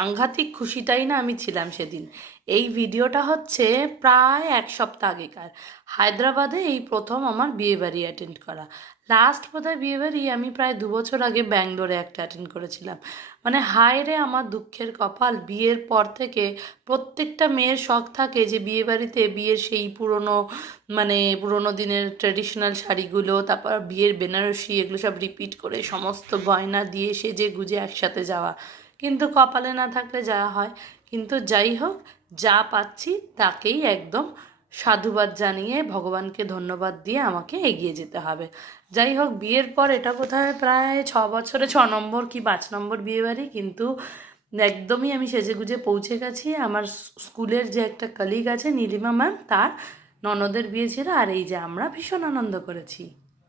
সাংঘাতিক খুশিটাই না আমি ছিলাম সেদিন। এই ভিডিওটা হচ্ছে প্রায় 1 সপ্তাহ আগেকার। হায়দ্রাবাদে এই প্রথম আমার বিয়েবাড়ি অ্যাটেন্ড করা। লাস্ট বোধহয় বিয়েবাড়ি আমি প্রায় 2 বছর আগে ব্যাঙ্গালোরে একটা অ্যাটেন্ড করেছিলাম। মানে হায় রে আমার দুঃখের কপাল, বিয়ের পর থেকে প্রত্যেকটা মেয়ের শখ থাকে যে বিয়েবাড়িতে বিয়ের সেই পুরনো পুরোনো দিনের ট্র্যাডিশনাল শাড়িগুলো, তারপর বিয়ের বেনারসি, এগুলো সব রিপিট করে সমস্ত গয়না দিয়ে সেজে গুজে একসাথে যাওয়া। কিন্তু কপালে না থাকলে যাওয়া হয়। কিন্তু যাই হোক, যা পাচ্ছি তাকেই একদম সাধুবাদ জানিয়ে ভগবানকে ধন্যবাদ দিয়ে আমাকে এগিয়ে যেতে হবে। যাই হোক, বিয়ের পর এটা বোধহয় প্রায় 6 বছরে 6 নম্বর কি 5 নম্বর বিয়েবাড়ি, কিন্তু একদমই আমি সেজেগুজে পৌঁছে গেছি। আমার স্কুলের যে একটা কলিগ আছে নীলিমা ম্যাম, তার ননদের বিয়ে ছিল, আর এই যে আমরা ভীষণ আনন্দ করেছি।